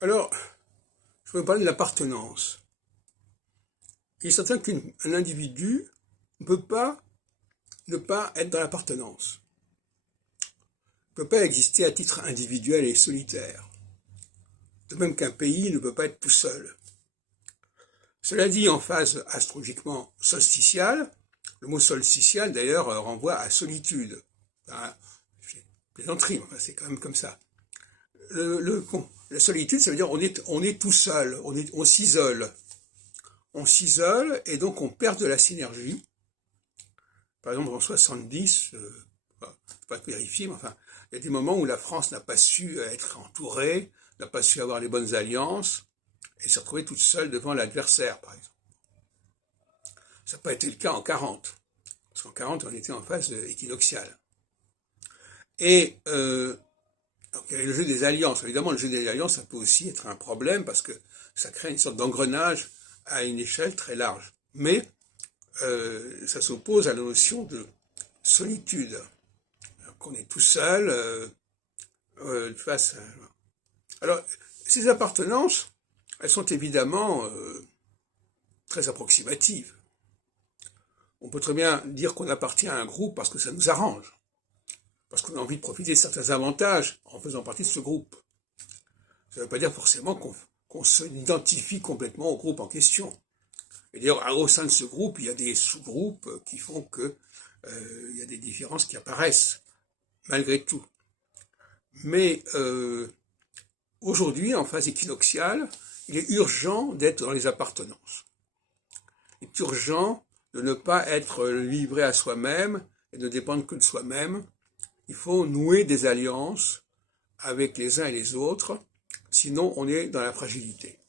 Alors, je vais parler de l'appartenance. Il est certain qu'un individu ne peut pas ne pas être dans l'appartenance. Il ne peut pas exister à titre individuel et solitaire. De même qu'un pays ne peut pas être tout seul. Cela dit, en phase astrologiquement solsticiale, le mot solsticial d'ailleurs renvoie à solitude. Enfin, plaisanterie, enfin, c'est quand même comme ça. La solitude, ça veut dire on est tout seul, on s'isole. On s'isole et donc on perd de la synergie. Par exemple, en 70, c'est pas vérifié, mais enfin, il y a des moments où la France n'a pas su être entourée, n'a pas su avoir les bonnes alliances, et s'est retrouvée toute seule devant l'adversaire, par exemple. Ça n'a pas été le cas en 40, parce qu'en 40, on était en phase équinoxiale. Et donc, il y avait le jeu des alliances. Évidemment, le jeu des alliances, ça peut aussi être un problème, parce que ça crée une sorte d'engrenage à une échelle très large. Mais ça s'oppose à la notion de solitude, qu'on est tout seul face à... Alors, ces appartenances, elles sont évidemment très approximatives. On peut très bien dire qu'on appartient à un groupe parce que ça nous arrange, parce qu'on a envie de profiter de certains avantages en faisant partie de ce groupe. Ça ne veut pas dire forcément qu'on s'identifie complètement au groupe en question. Et d'ailleurs, au sein de ce groupe, il y a des sous-groupes qui font que il y a des différences qui apparaissent, malgré tout. Mais aujourd'hui, en phase équinoxiale, il est urgent d'être dans les appartenances. Il est urgent de ne pas être livré à soi-même et de ne dépendre que de soi-même. Il faut nouer des alliances avec les uns et les autres, sinon on est dans la fragilité.